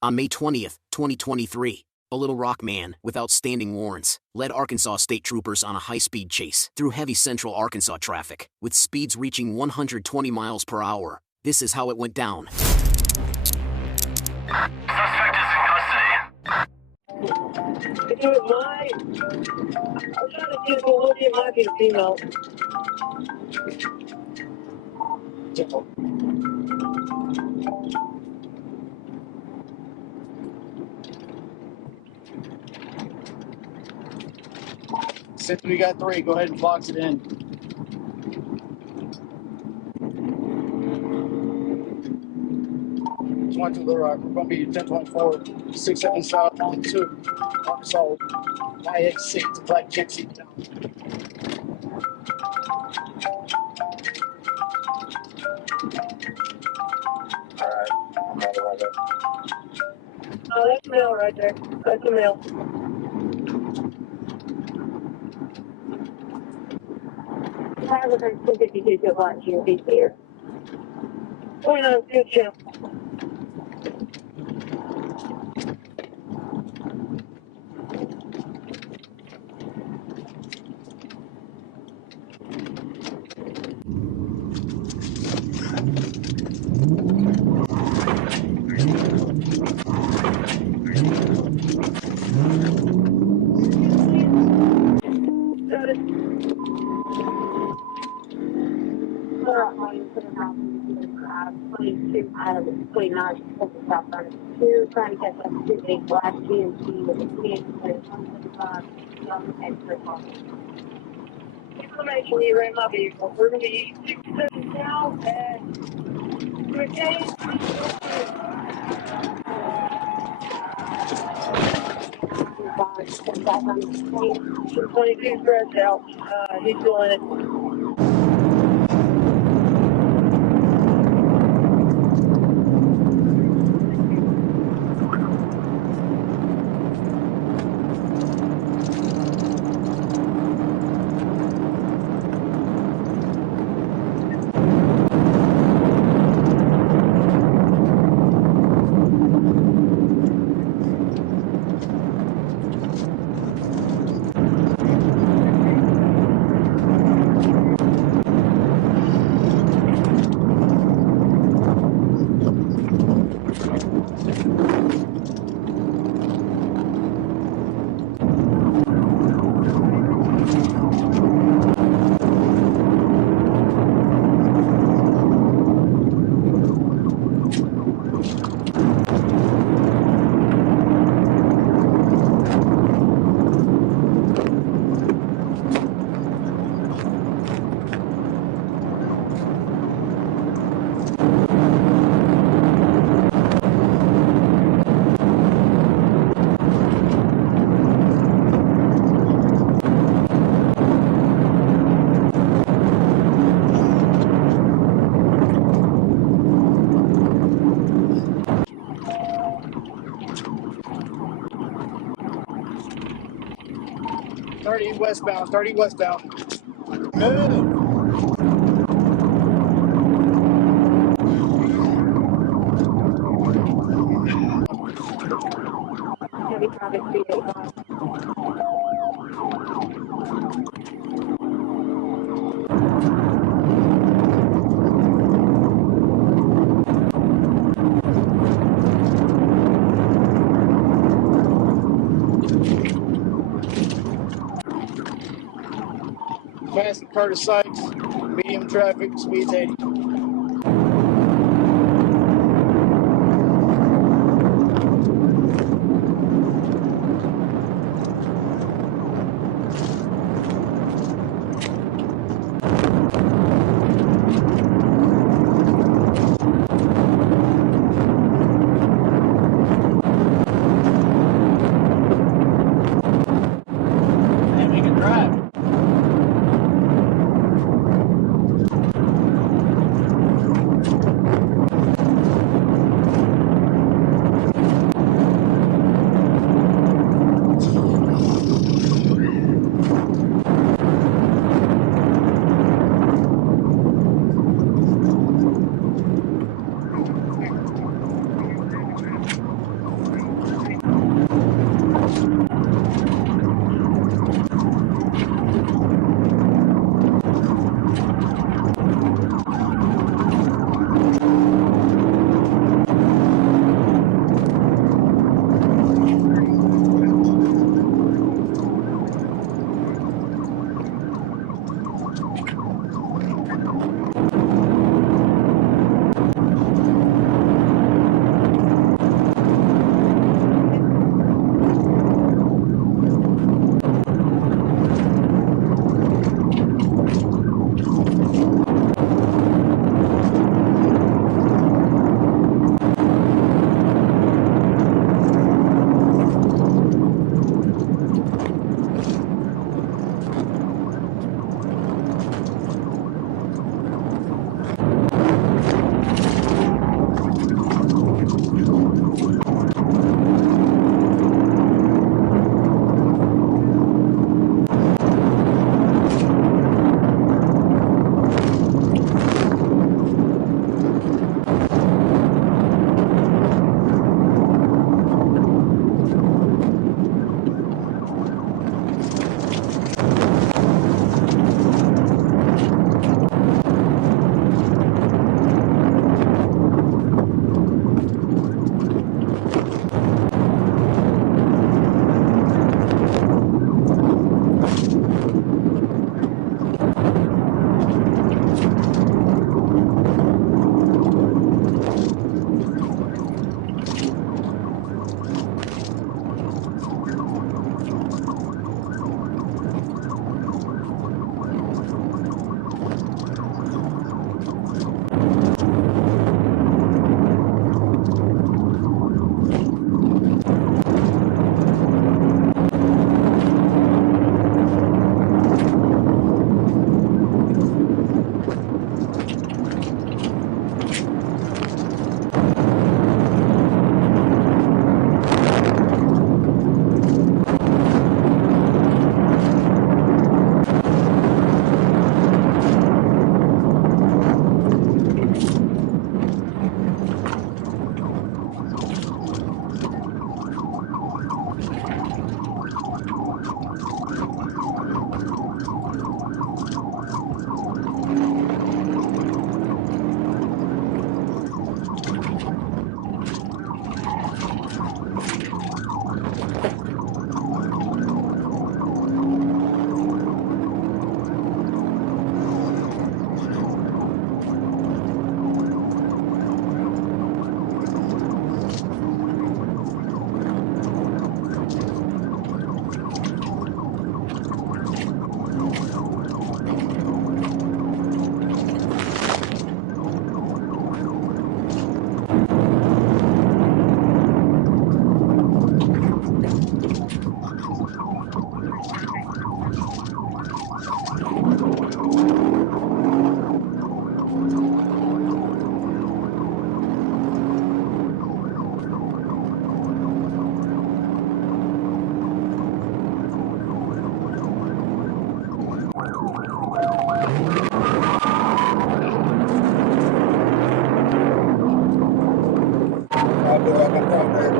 On May 20th, 2023, a Little Rock man with outstanding warrants led Arkansas state troopers on a high-speed chase through heavy central Arkansas traffic, with speeds reaching 120 miles per hour. This is how it went down. Suspect is in custody. If you would mind, I'm trying to get a hold of you, might be a female. Since we got 3, go ahead and box it in. Just went to Little Rock. We're going to be 10.4, 67 South, on 2, Arkansas, IX6, to Black Gypsy down. Alright, I'm not right there. Oh, that's a male right there. That's a male. I have a 252 to lunch, you'll be here. 29, good chill. Out of the 29 South Burn. We're trying to catch up to a black GMC with a 125 extra car. Information you ran my vehicle. We're going to use 67 South and 22 stretch out. He's doing it. Westbound, 30 westbound. Good. Heavy traffic, 385. Fast and Curtis Sykes, medium traffic, speeds 80. And we can drive.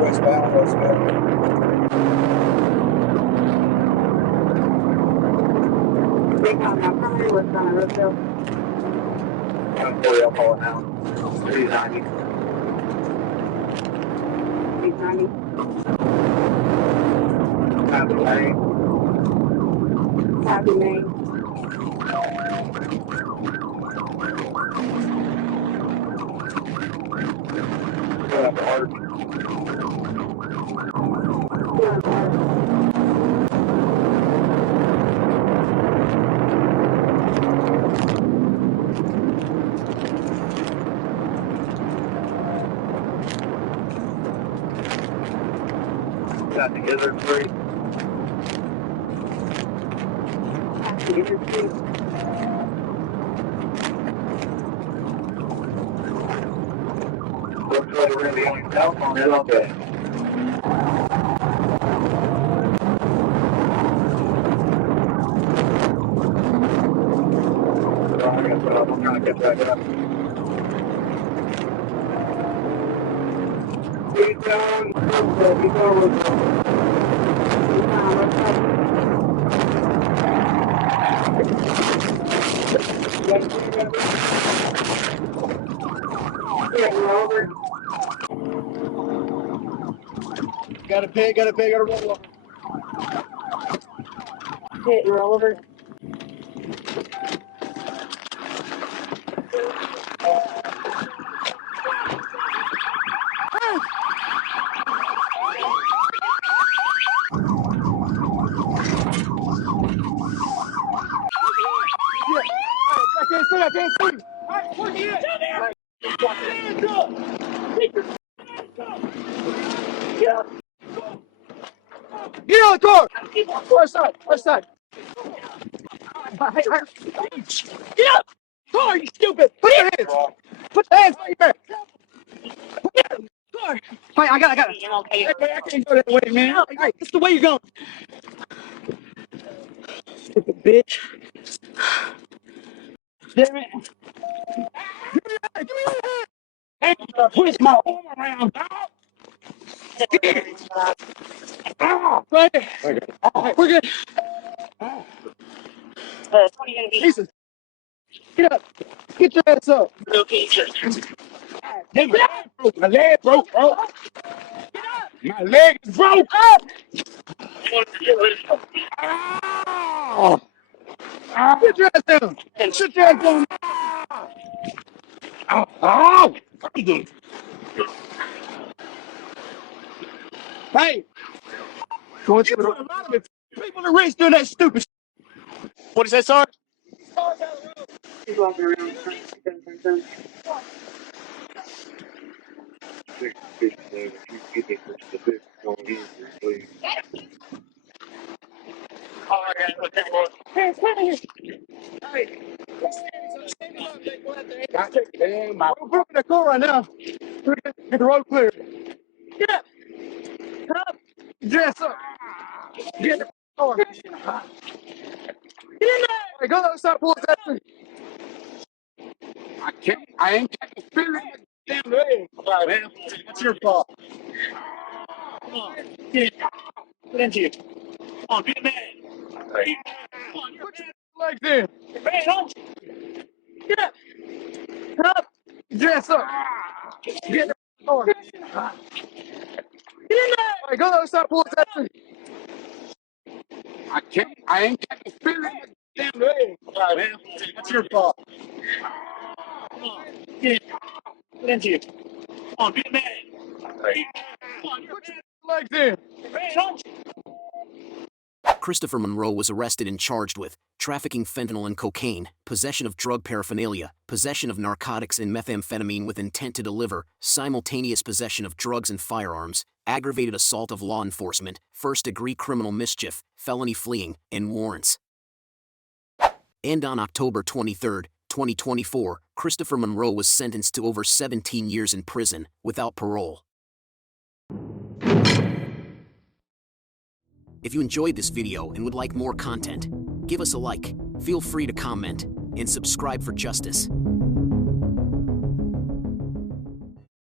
westbound, Big on that primary, what's on the Roosevelt? I'm 40, I'll call it now. 390. 890. Happy Lane. Happy May. Put up hard. Got together three. Happy Interstate. Looks like we're going to be going south on it, okay. I'm going to put up, I'm trying to get back up. Keep going, Roosevelt, keep going, Roosevelt. Keep going, Roosevelt. Yeah, we're over. Got a pig, got a roll over. Hit and roll over. I can't see. Hey, look at Get on the car! West side, west side. Get up! Car, you stupid! Put your hands! Put your hands right there! Car! Wait, I got it. Hey, man, I can't go that way, man. Hey, that's the way you're going. Stupid bitch. Damn it. Give me that! Give me that! Hey, twist my arm around, dog! Right there. Okay. All right, we're good. 20 gonna be. Jesus. Get up. Get your ass up. Location. Damn, my leg broke, bro. My leg is broke. Oh. Get your ass down. Sit your ass down. Oh. Hey. You put a lot of people in risk doing that stupid shit. What is that, sir? He's walking around. Hey, we're moving the car right now. Get the road clear. Get up. Up. Dress up. Get the car. Get in there. Hey, go outside, pull that thing. I ain't got the spirit in my damn leg. All right, man. That's your fault. Come on. Get it. Get into you. Come on, be a man. Come on, you're put your legs in. You're man, don't you? Get up. Up. Dress up. Get the car. Get in there. Hey, go outside, pull that thing. I ain't got the spirit in my damn leg. All right, man. That's your fault. Come on. Get it. Get into you. Come on, be a man. Come on, you're put your legs in. You're man, don't you? Christopher Monroe was arrested and charged with trafficking fentanyl and cocaine, possession of drug paraphernalia, possession of narcotics and methamphetamine with intent to deliver, simultaneous possession of drugs and firearms, aggravated assault of law enforcement, first-degree criminal mischief, felony fleeing, and warrants. And on October 23, 2024, Christopher Monroe was sentenced to over 17 years in prison without parole. If you enjoyed this video and would like more content, give us a like, feel free to comment, and subscribe for justice.